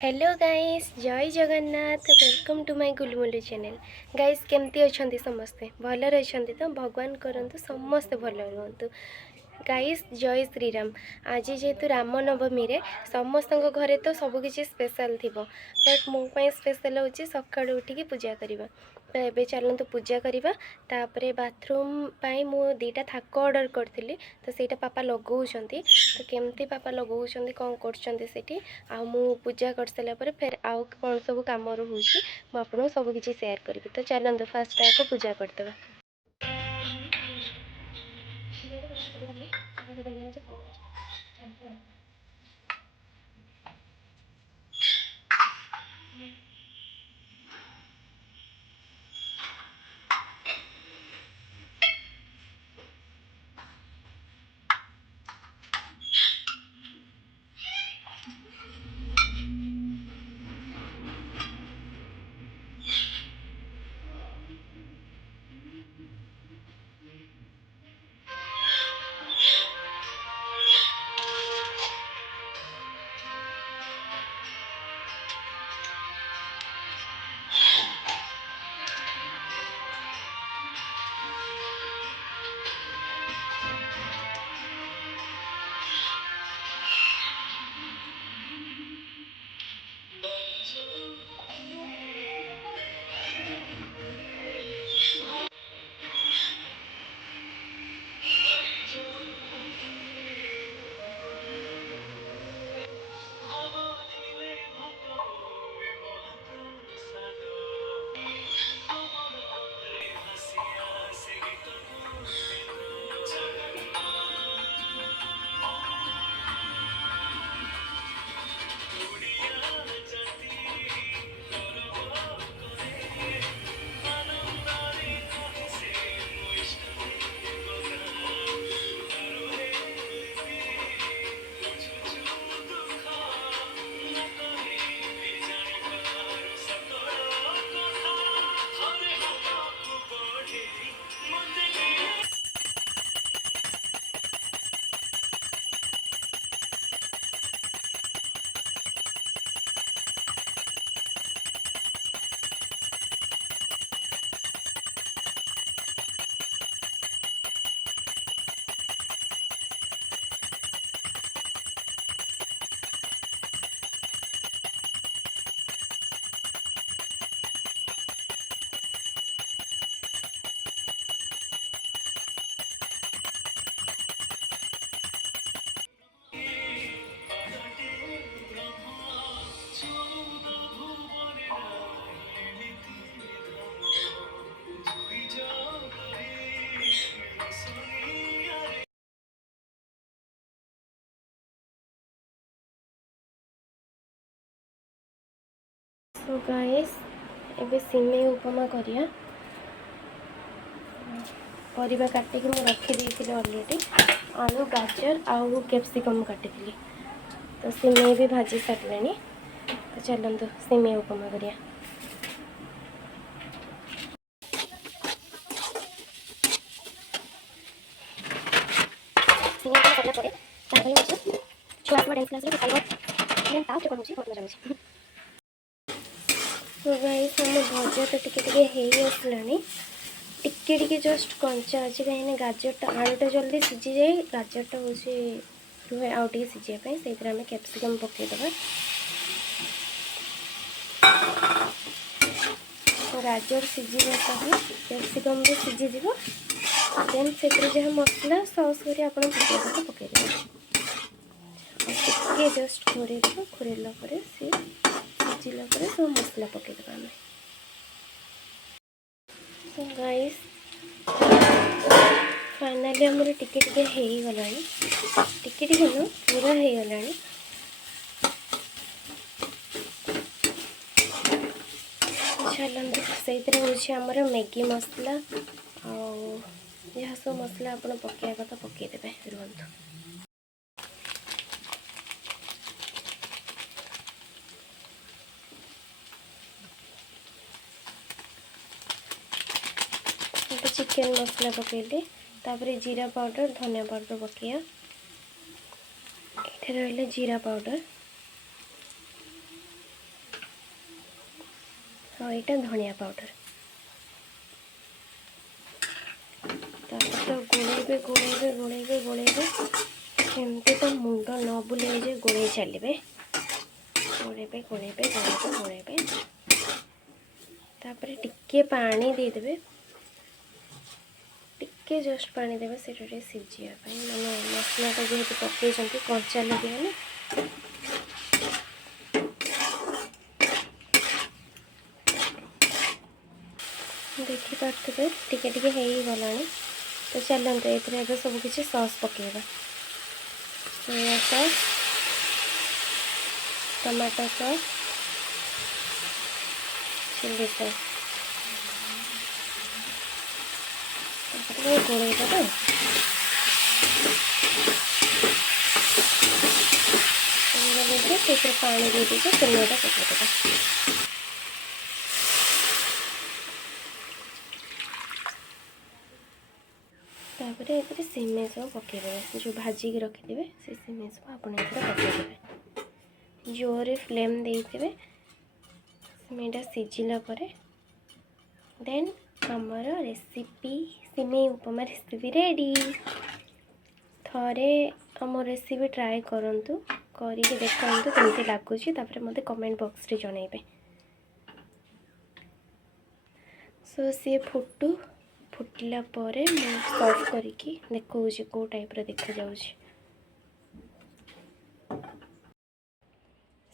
Hello guys, जय Jagannath. Welcome to my Gulmulu channel. Guys केमती अछंती समस्ते भलरे अछंती तो भगवान करंतु समस्ते भल रुहंतु। गाइस जय श्रीराम। आज जेहेतु रामनवमी रे समस्त घरे तो सबकि स्पेशल थी, बट मो स्पेशल हूँ सका उठिकी पूजा करवा। तो ये चलतु पूजा करवा। तापर बाथरूम मु दीटा थाक ऑर्डर करी, तो सहीटा पापा लगाऊँ। तो केमती पापा लगाऊँ कौन कर पूजा कर सारा फिर आउ कौन सब कम रोचे मुझे सबकि सेयार करी। तो चलते फास्ट आपको पूजा करदे। सो गाइस एबे सिमेई उपमा करिया। परिबा काटिकी मैं रखी देइथिले ऑलरेडी। आलू गाजर आउ कैप्सिकम काटी। तो सिमेई भी भाजी सारे। तो चलतु सिमेई उपमा करिया। तो गाइस हम भजा तो टिके आसलानी। टिके जस्ट कंचा अच्छे कहीं गाजरटा आलूटा जल्दी सीझी जाए। गाजरटा हूँ रुहे आउ टे सीझापी से आम कैप्सिकम पकईदे। तो गाजर सीझा सह कैप्सिकम भी सीझीज। देन से जहाँ मसला सॉस कर पकईदे। टिके जस्ट घोरला सी सीझिला सब मसला पकईदे आम। तो गाइस फाइनाली आमर टिके हो गला। टिके न पूरा हो गला। चलते से हूँ मैगी मसला जहाँ सब मसला आप पकड़ा कथा पकईदे। रुहतु चिकेन मसला पकईली। तापर जीरा पाउडर धनिया पाउडर पकईया। ये रहा जीरा पाउडर और यहाँ धनिया पाउडर तो गोलेबे गोलेबे गोलेबे गोलेबे एमती तो मुंड न बुले जे गोले चलिए गोलेबे गोलेबे गोलेबे गोलेबे तापर टिके पानी देदेवे टिके जस्ट पानी देवे से सीझापी मैंने मसलाटा जेहेतु पकई कंचा लगे देखिपे टिके टिके हो गला तो चलते ये सब किसी सॉस पकेबा soya sauce tomato sauce chilli sauce गोलेदेवे पानी दे दीजिए सिमटा पकईदेवे तापर ये सिमे सब पकईदे जो भाजिक रखिथे से सिमे सब आप पकईदे जोरे फ्लेम देते सिमेटा सीझिला देन आमर रेसिपी सिमे उपमा रेसिपी रेडी थरे आम रेसिपी ट्राए करंतु करके देखते केमती लगुच मत कमेंट बॉक्स रे जनइबे सो सी फुटू फुटिला परे मैं सर्व करके देखौछि को टाइप रे देखा जाउछि।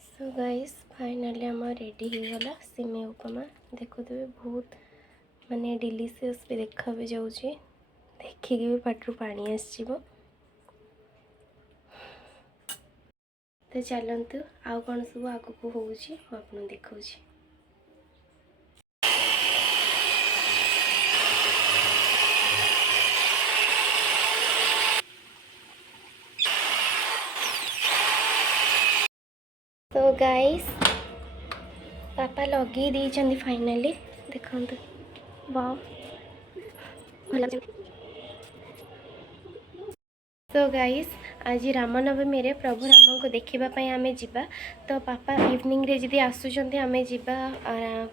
सो गाइस फाइनली आम रेडी हो गला सिमे उपमा देखुथे बहुत माने डिलीशियस भी देखा भी जाउछि देखिक भी पाटरू पानी आसजिवो तो चलतु आउ कौन सब आगक होउछि आपन देखौछि। तो गाइस पापा लगे देइछन्ति फाइनली देखंतु वाओ भल तो गाइस आज रामनवमी रे प्रभु राम को देखापी आम जा तो पापा इवनिंग रे जदि आसुचंती आम जा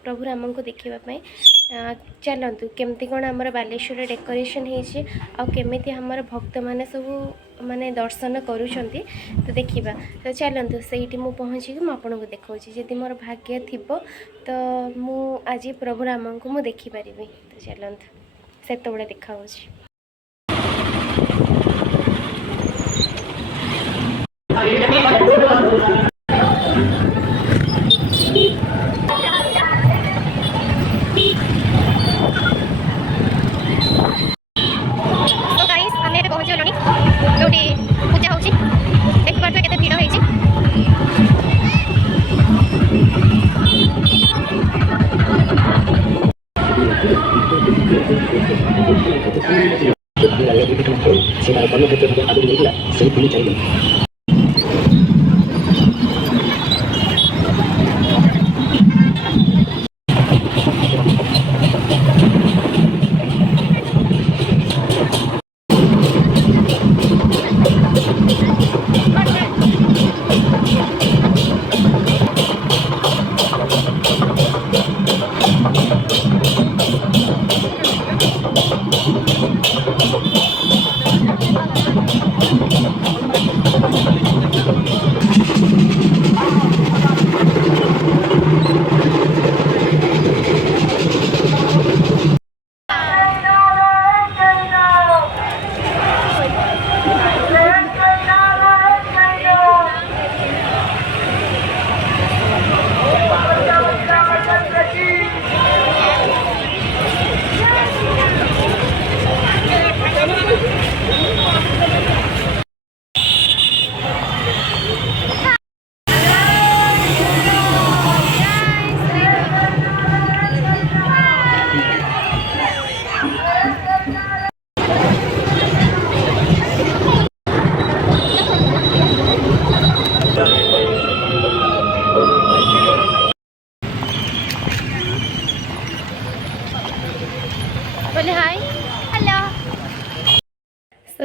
प्रभु राम को देखापी चलतु केमती कौन आमर बालेश्वर डेकोरेशन होमी आमर भक्त मैंने सब माने दर्शन करुँच तो देखा तो चलतु से मु पहुँची मुझे देखा जदि मोर भाग्य थी तो मु आज प्रभु राम को मुझे देखिपारि तो चलतु से देखा पूजा हो देख पारे के भिड़ हो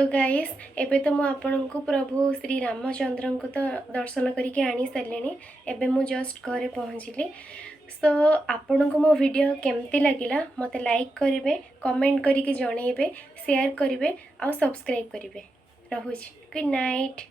गाइस एबे तो मु आपनको प्रभु श्री रामचंद्र को तो दर्शन करके आनी सारे एबे मु जस्ट घरे पहुँचली। सो आपण को मो वीडियो केमती लगिला मते लाइक करेंगे, कमेंट करके जनइबे, शेयर करेंगे और सब्सक्राइब करेंगे। रहुछि, गुड नाइट।